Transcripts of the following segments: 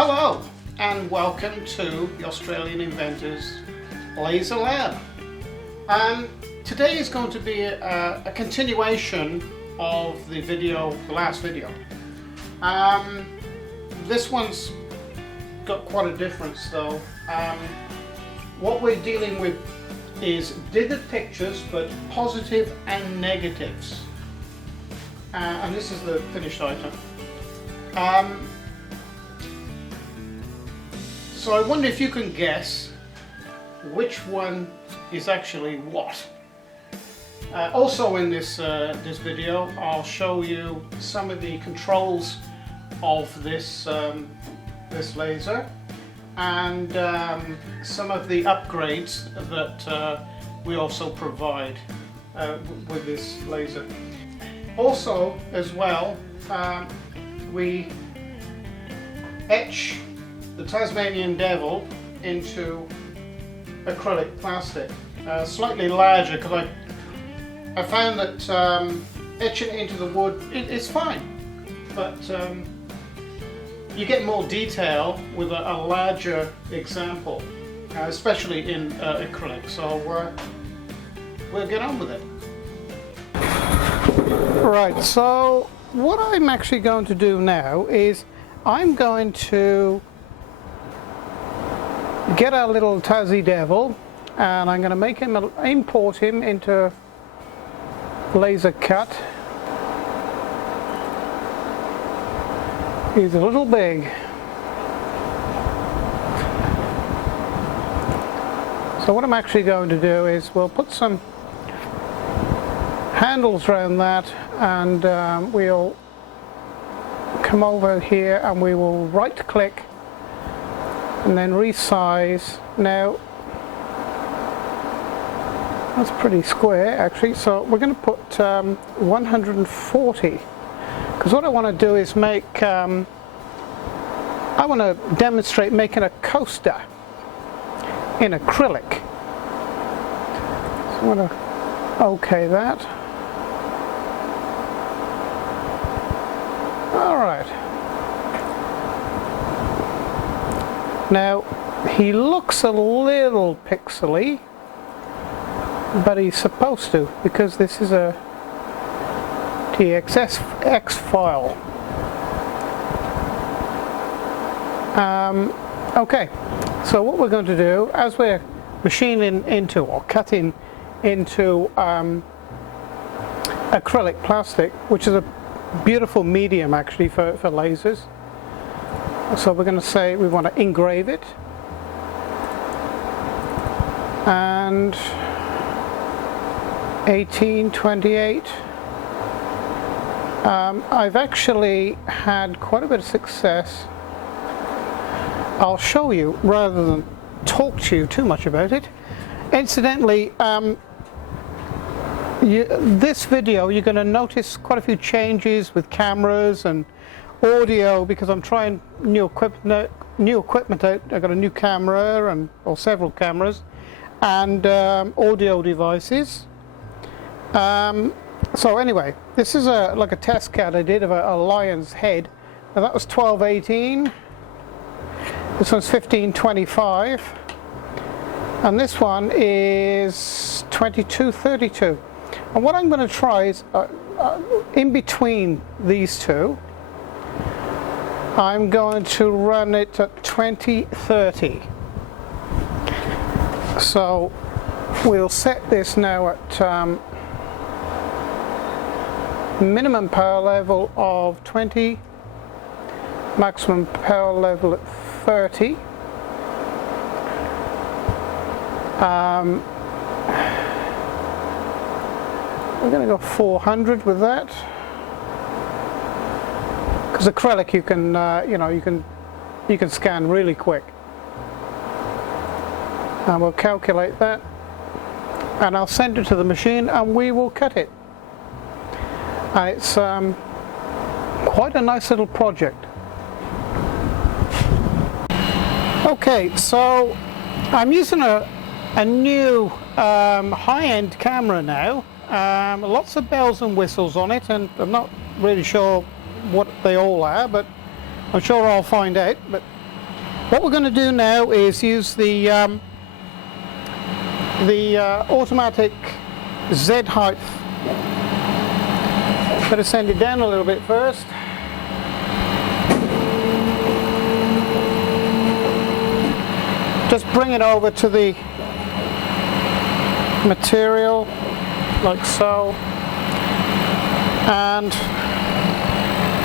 Hello and welcome to the Australian Inventors Laser Lab. Today is going to be a continuation of the last video. This one's got quite a difference though. What we're dealing with is vivid pictures, but positive and negatives. And this is the finished item. So I wonder if you can guess which one is actually what. Also in this video, I'll show you some of the controls of this laser and some of the upgrades that we also provide with this laser. Also, as well, we etch the Tasmanian Devil into acrylic plastic, slightly larger, because I found that etching it into the wood it's fine, but you get more detail with a larger example, especially in acrylic. So we'll get on with it. Right, so what I'm actually going to do now is I'm going to get our little Tassie Devil and I'm going to make him import him into laser cut. He's a little big. So what I'm actually going to do is we'll put some handles around that and we'll come over here and we will right click and then resize. Now that's pretty square actually, so we're going to put 140, because what I want to do is make I want to demonstrate making a coaster in acrylic. So I'm going to OK that. Alright. Now he looks a little pixely, but he's supposed to, because this is a TXX file. Okay, so what we're going to do, as we're machining into or cutting into acrylic plastic, which is a beautiful medium actually for lasers, so we're going to say we want to engrave it, and 1828. I've actually had quite a bit of success. I'll show you rather than talk to you too much about it. Incidentally, this video you're going to notice quite a few changes with cameras and audio, because I'm trying new equipment out. I've got a new camera or several cameras and audio devices. So anyway, this is like a test cut I did of a lion's head. Now that was 1218. This one's 1525, and this one is 2232. And what I'm going to try is in between these two, I'm going to run it at 2030. So we'll set this now at minimum power level of 20, maximum power level at 30. We're going to go 400 with that, because acrylic you can you can scan really quick. And we'll calculate that, and I'll send it to the machine and we will cut it. And it's quite a nice little project. Okay, so I'm using a new high-end camera now. Lots of bells and whistles on it, and I'm not really sure what they all are, but I'm sure I'll find out. But What we're going to do now is use the automatic Z height. Better send it down a little bit first. Just bring it over to the material like so, and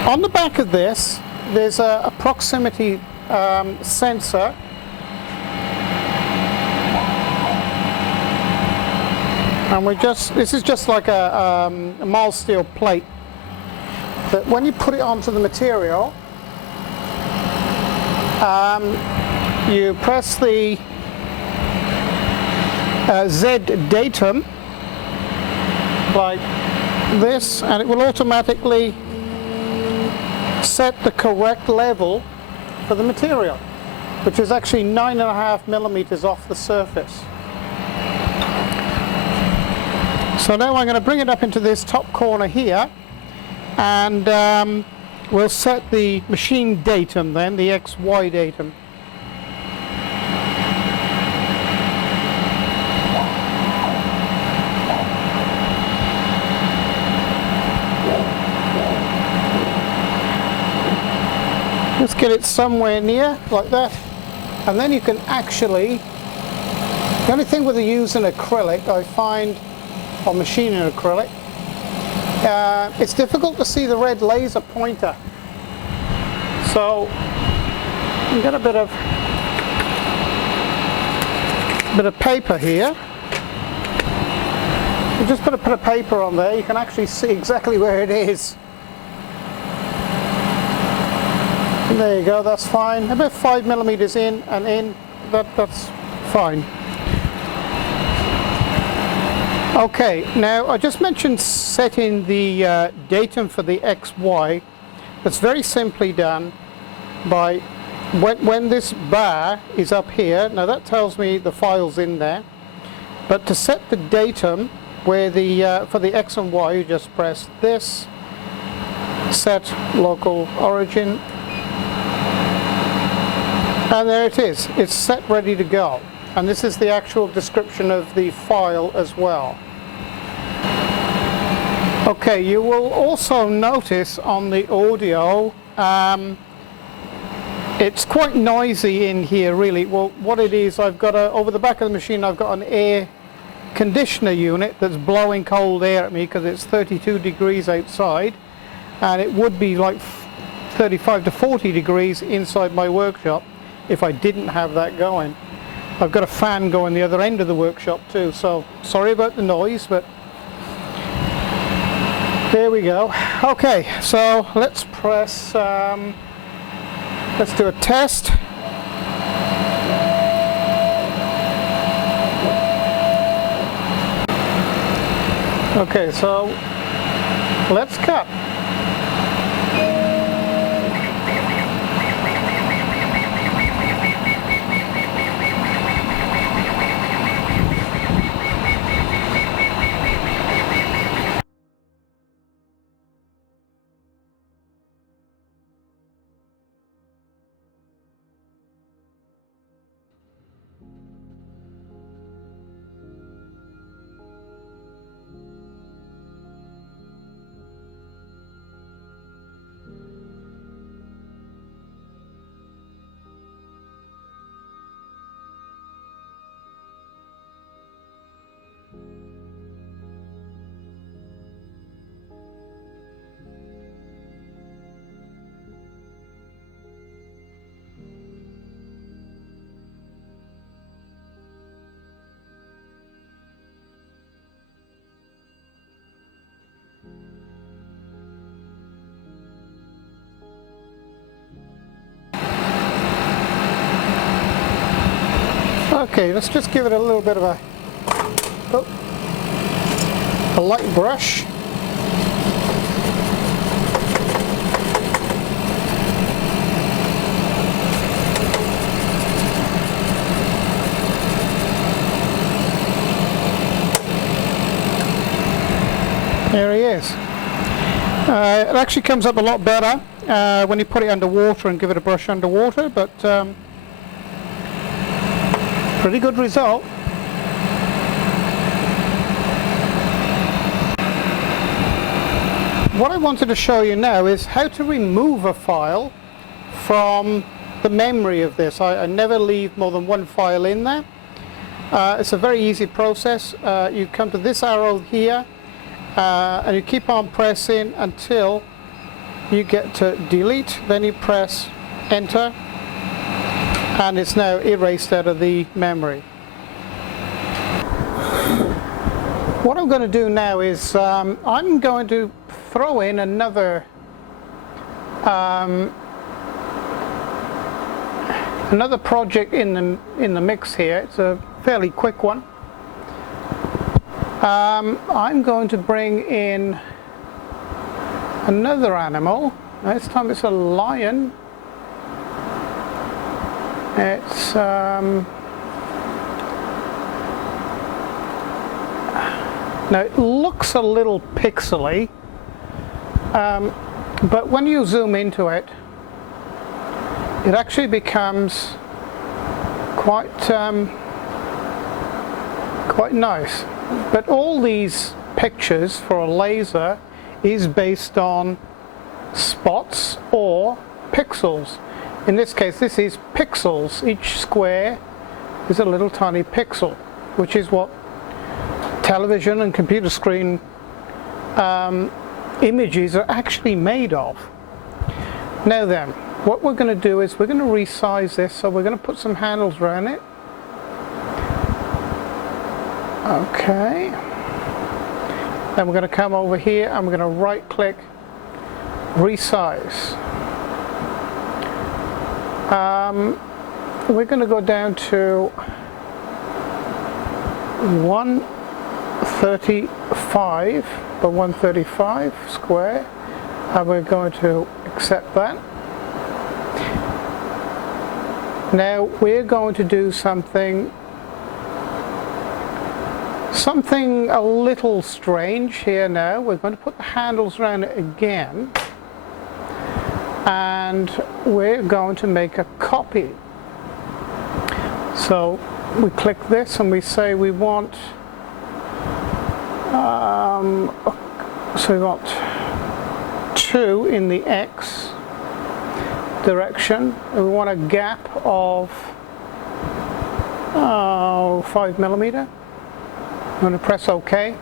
on the back of this there's a proximity sensor, and this is just like a mild steel plate that when you put it onto the material, you press the Z Datum like this, and it will automatically set the correct level for the material, which is actually 9.5 millimeters off the surface. So now I'm going to bring it up into this top corner here, and we'll set the machine datum then, the XY datum. Just get it somewhere near, like that, and then you can actually, the only thing with using acrylic, I find, or machining acrylic, it's difficult to see the red laser pointer. So you get a bit of paper here. You just put a paper on there, you can actually see exactly where it is. There you go, that's fine. About 5 millimeters in and in, that's fine. Okay, now I just mentioned setting the datum for the XY. That's very simply done by when this bar is up here. Now that tells me the file's in there. But to set the datum, where the for the X and Y, you just press this, set local origin. And there it is, it's set ready to go. And this is the actual description of the file as well. Okay, you will also notice on the audio, it's quite noisy in here really. Well, what it is, I've got over the back of the machine, I've got an air conditioner unit that's blowing cold air at me because it's 32 degrees outside, and it would be like 35 to 40 degrees inside my workshop if I didn't have that going. I've got a fan going the other end of the workshop too, so sorry about the noise, but there we go. Okay, so let's press, let's do a test. Okay, so let's cut. Okay, let's just give it a little bit of a light brush. There he is. It actually comes up a lot better when you put it under water and give it a brush underwater, but Pretty good result. What I wanted to show you now is how to remove a file from the memory of this. I never leave more than one file in there. It's a very easy process. You come to this arrow here and you keep on pressing until you get to delete, then you press enter and it's now erased out of the memory. What I'm going to do now is I'm going to throw in another project in the mix here. It's a fairly quick one. I'm going to bring in another animal. This time it's a lion. It's now it looks a little pixely, but when you zoom into it, it actually becomes quite nice. But all these pictures for a laser is based on spots or pixels. In this case, this is pixels. Each square is a little tiny pixel, which is what television and computer screen images are actually made of. Now then, what we're going to do is we're going to resize this, so we're going to put some handles around it. Okay. Then we're going to come over here and we're going to right click, resize. We're going to go down to 135 by 135 square, and we're going to accept that. Now we're going to do something a little strange here now. We're going to put the handles around it again, and we're going to make a copy. So we click this and we say we want so we want 2 in the X direction, and we want a gap of 5 millimeter. I'm going to press OK.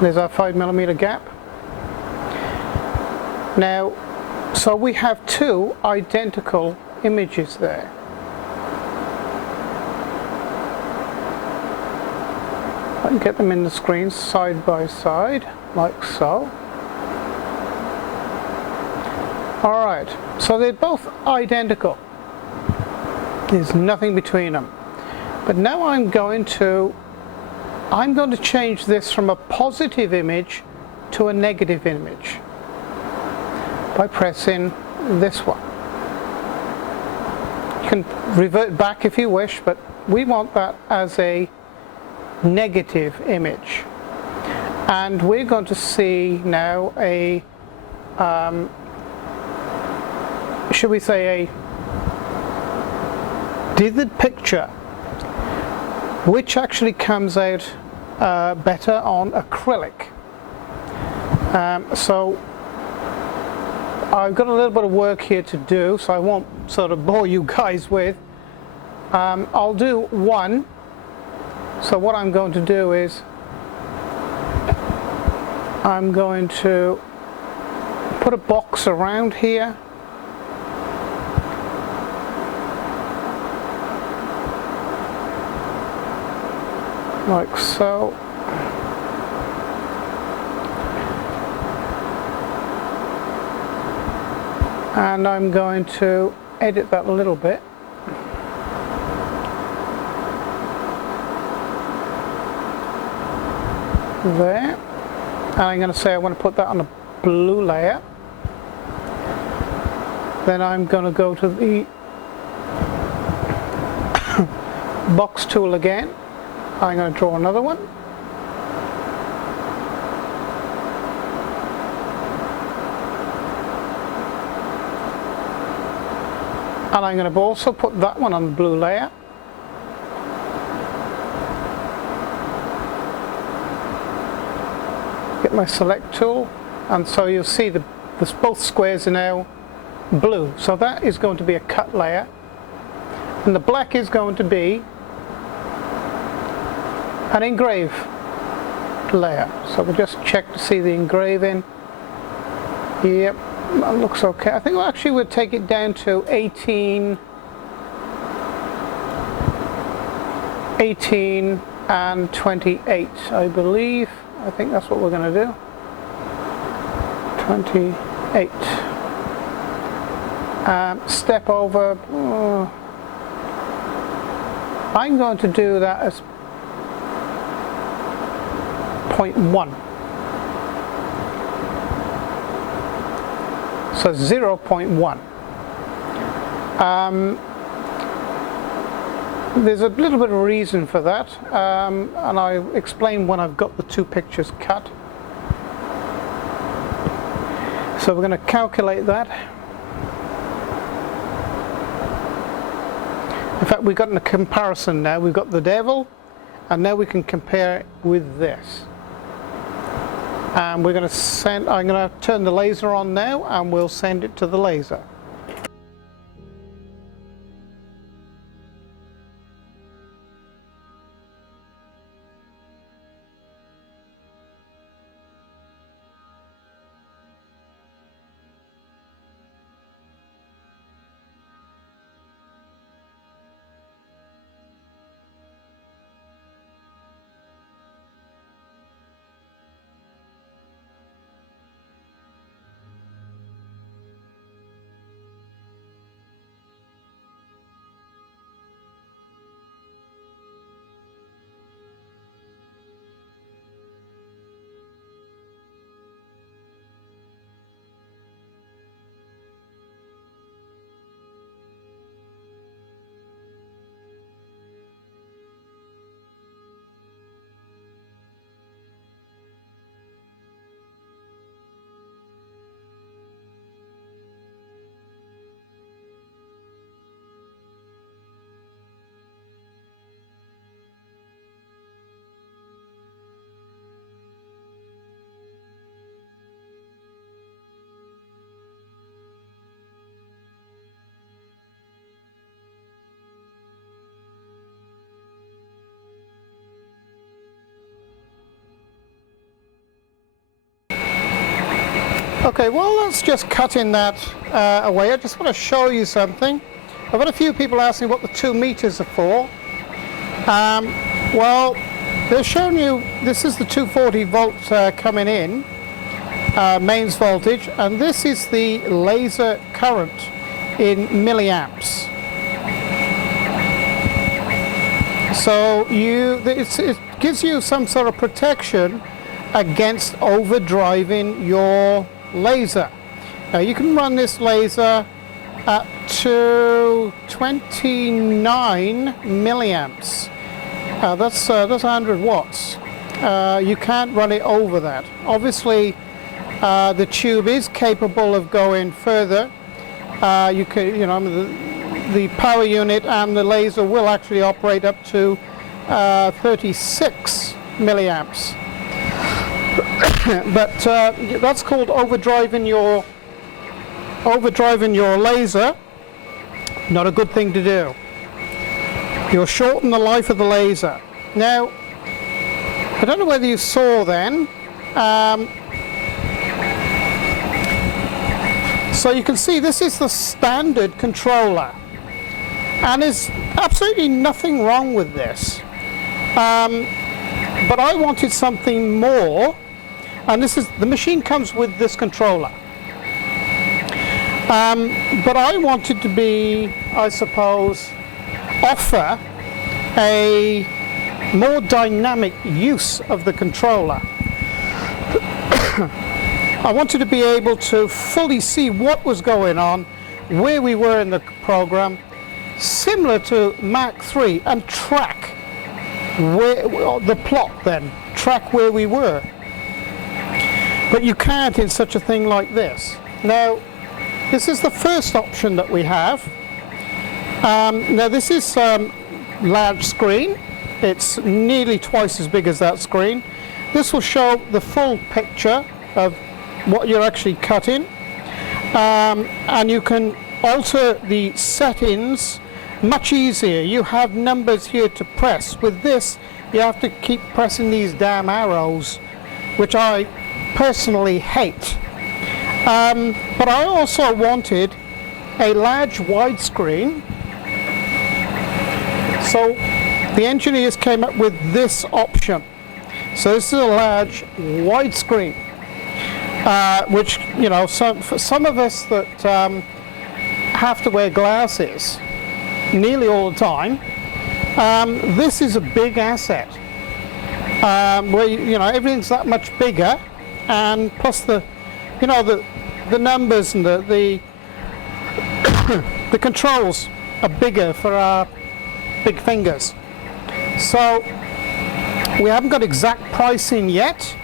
There's our 5 millimeter gap. Now, so we have 2 identical images there. I can get them in the screen side by side, like so. Alright, so they're both identical. There's nothing between them. But now I'm going to change this from a positive image to a negative image by pressing this one. You can revert back if you wish, but we want that as a negative image. And we're going to see now a should we say a dithered picture, which actually comes out better on acrylic. So I've got a little bit of work here to do, so I won't sort of bore you guys with. I'll do one. So what I'm going to do is I'm going to put a box around here. Like so. And I'm going to edit that a little bit. There. And I'm going to say I want to put that on a blue layer. Then I'm going to go to the box tool again. I'm going to draw another one. And I'm going to also put that one on the blue layer. get my select tool, and so you'll see both squares are now blue. So that is going to be a cut layer, and the black is going to be an engrave layer. So we'll just check to see the engraving. Yep, that looks okay. I think we'll take it down to 18 and 28, I believe. I think that's what we're going to do. 28. Step over. I'm going to do that as 0.1. So 0.1. There's a little bit of reason for that, and I'll explain when I've got the two pictures cut. So we're going to calculate that. In fact, we've got a comparison now. We've got the devil, and now we can compare it with this. And we're going to send, I'm going to turn the laser on now, and we'll send it to the laser. Okay, well, let's just cut in that away. I just want to show you something. I've had a few people asking what the 2 meters are for. Well, they're showing you, this is the 240 volts coming in, mains voltage, and this is the laser current in milliamps. So it gives you some sort of protection against overdriving your laser. Now you can run this laser up to 29 milliamps. That's 100 watts. You can't run it over that. Obviously, the tube is capable of going further. You can, the power unit and the laser will actually operate up to 36 milliamps. But that's called overdriving your laser. Not a good thing to do. You'll shorten the life of the laser. Now, I don't know whether you saw then. So you can see this is the standard controller, and there's absolutely nothing wrong with this. But I wanted something more, and the machine comes with this controller. But I wanted to be, I suppose, offer a more dynamic use of the controller. I wanted to be able to fully see what was going on, where we were in the program, similar to Mark III, and track the plot then, track where we were. But you can't in such a thing like this. Now, this is the first option that we have. Now this is large screen. It's nearly twice as big as that screen. this will show the full picture of what you're actually cutting, and you can alter the settings much easier. You have numbers here to press. With this, you have to keep pressing these damn arrows, which I personally hate. But I also wanted a large widescreen, so the engineers came up with this option. So this is a large widescreen, which, you know, for some of us that have to wear glasses nearly all the time, this is a big asset. Where you know, everything's that much bigger, and plus the, you know, the numbers and the the controls are bigger for our big fingers. So we haven't got exact pricing yet.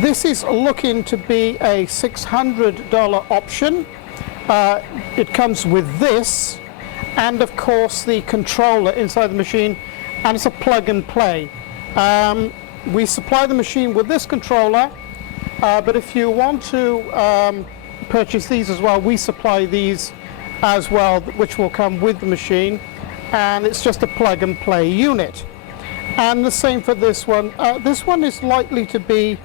This is looking to be a $600 option. It comes with this, and of course the controller inside the machine, and it's a plug and play. We supply the machine with this controller, but if you want to purchase these as well, we supply these as well, which will come with the machine, and it's just a plug and play unit. And the same for this one. This one is likely to be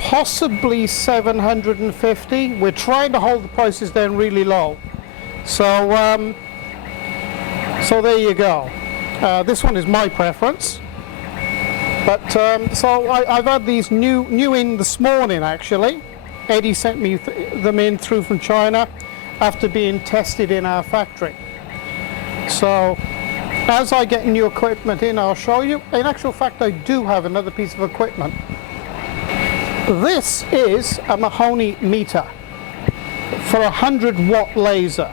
possibly $750. We're trying to hold the prices down really low, so so there you go. This one is my preference, but so I've had these new in this morning actually. Eddie sent me them in through from China after being tested in our factory. So as I get new equipment in, I'll show you. In actual fact, I do have another piece of equipment. This is a Mahoney meter for a 100-watt laser.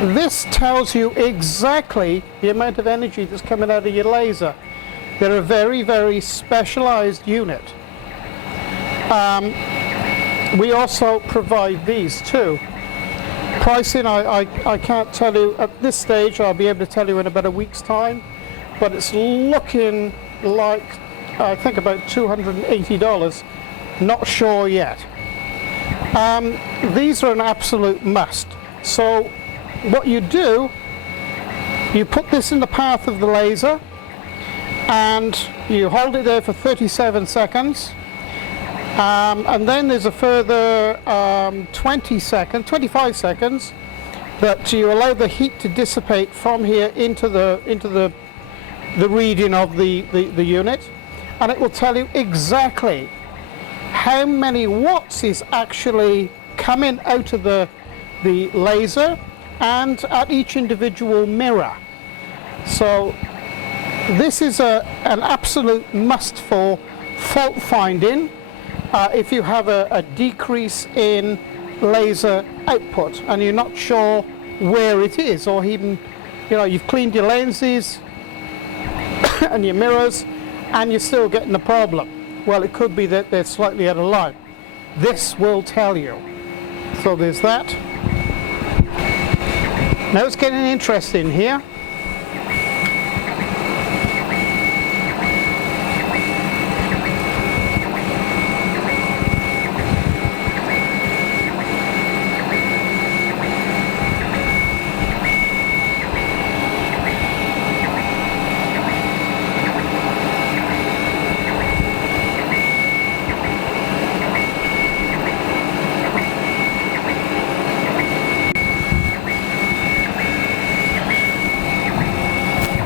This tells you exactly the amount of energy that's coming out of your laser. They're a very, very specialized unit. We also provide these too. Pricing, I can't tell you at this stage. I'll be able to tell you in about a week's time, but it's looking like, I think, about $280. Not sure yet. These are an absolute must. So what you do, you put this in the path of the laser and you hold it there for 37 seconds, and then there's a further 25 seconds that you allow the heat to dissipate from here into the reading of the unit, and it will tell you exactly how many watts is actually coming out of the laser and at each individual mirror. So this is an absolute must for fault finding if you have a decrease in laser output and you're not sure where it is, or even, you know, you've cleaned your lenses and your mirrors and you're still getting a problem. Well, it could be that they're slightly out of line. This will tell you. So there's that. Now it's getting interesting here.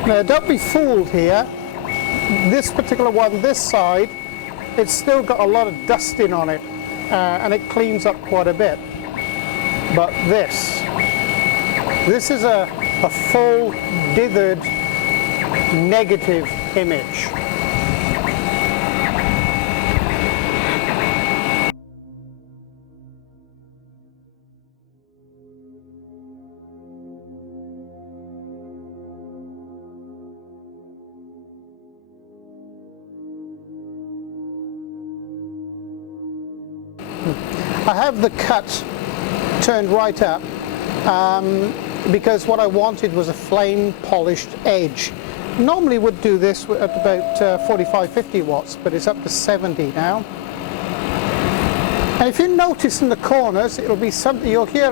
Now don't be fooled here. This particular one, this side, it's still got a lot of dusting on it, and it cleans up quite a bit. But this is a full dithered negative image. I have the cut turned right up because what I wanted was a flame polished edge. normally would do this at about 45-50 watts, but it's up to 70 now. And if you notice in the corners, it'll be something, you'll hear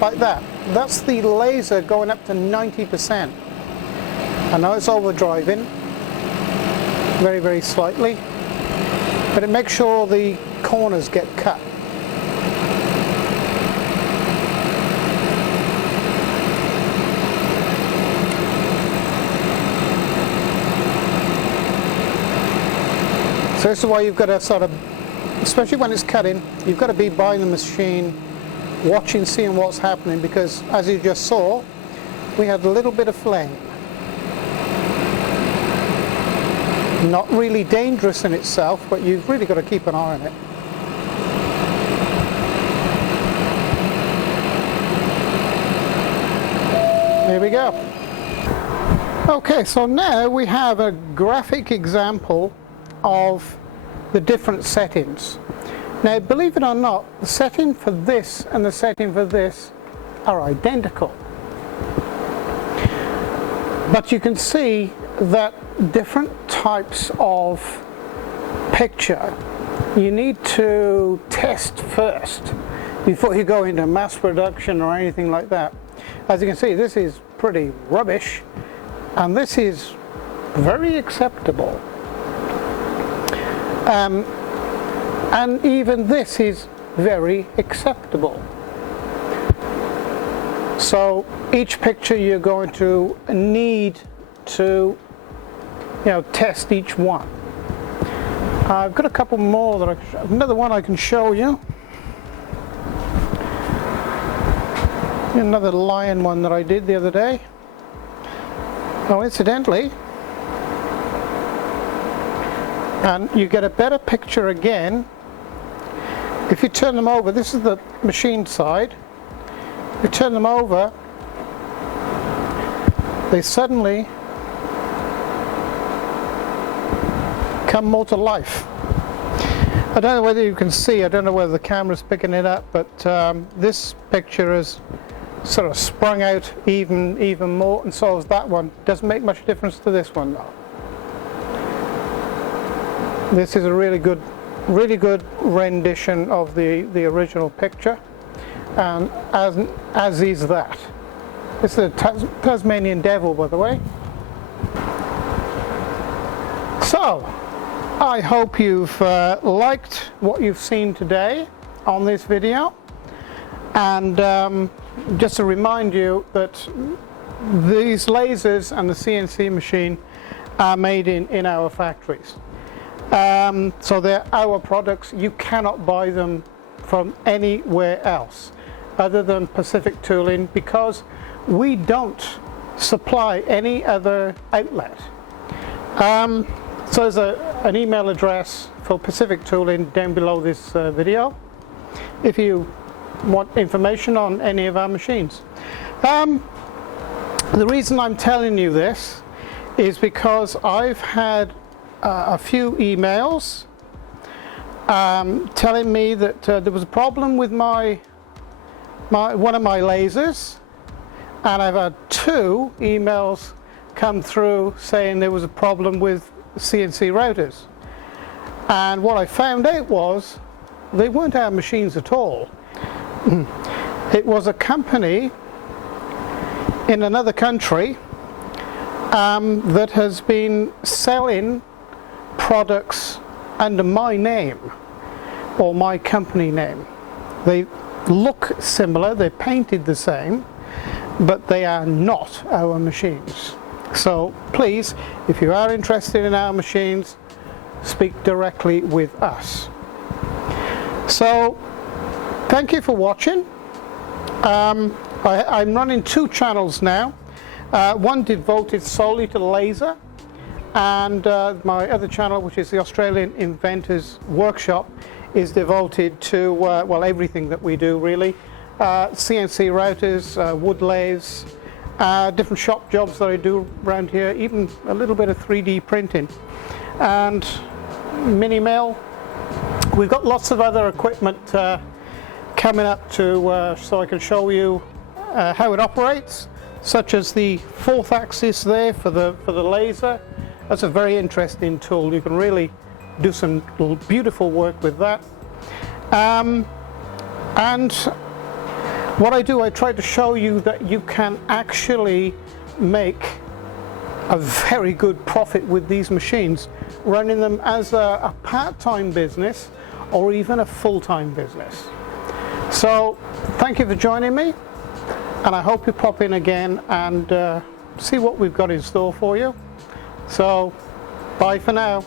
like that. That's the laser going up to 90%. I know it's overdriving, very, very slightly, but it makes sure the corners get cut. So this is why you've got to sort of, especially when it's cutting, you've got to be by the machine, watching, seeing what's happening, because as you just saw, we had a little bit of flame. Not really dangerous in itself, but you've really got to keep an eye on it. There we go. Okay, so now we have a graphic example of the different settings. Now, believe it or not, the setting for this and the setting for this are identical. But you can see that different types of picture you need to test first before you go into mass production or anything like that. As you can see, this is pretty rubbish, and this is very acceptable. And even this is very acceptable. So each picture you're going to need to, test each one. I've got a couple more that another one I can show you. Another lion one that I did the other day. Oh, incidentally, and you get a better picture again if you turn them over. This is the machine side. If you turn them over, they suddenly come more to life. I don't know whether you can see, I don't know whether the camera's picking it up, but this picture is sort of sprung out even more, and so is that one. Doesn't make much difference to this one though. This is a really good rendition of the original picture, and as is that. This is a Tasmanian devil, by the way. So, I hope you've liked what you've seen today on this video, and just to remind you that these lasers and the CNC machine are made in our factories. So they're our products. You cannot buy them from anywhere else other than Pacific Tooling, because we don't supply any other outlet. So there's an email address for Pacific Tooling down below this video if you want information on any of our machines. The reason I'm telling you this is because I've had a few emails telling me that there was a problem with one of my lasers, and I've had 2 emails come through saying there was a problem with CNC routers. And what I found out was they weren't our machines at all. It was a company in another country that has been selling products under my name or my company name. They look similar, they're painted the same, but they are not our machines. So please, if you are interested in our machines, speak directly with us. So thank you for watching. I'm running 2 channels now, one devoted solely to laser, and my other channel, which is the Australian Inventors Workshop, is devoted to well, everything that we do really. CNC routers, wood lathes, different shop jobs that I do around here, even a little bit of 3D printing, and mini mill. We've got lots of other equipment coming up so I can show you how it operates, such as the 4th axis there for the laser. That's a very interesting tool. You can really do some beautiful work with that. And what I do, I try to show you that you can actually make a very good profit with these machines, running them as a part-time business or even a full-time business. So thank you for joining me, and I hope you pop in again and see what we've got in store for you. So bye for now.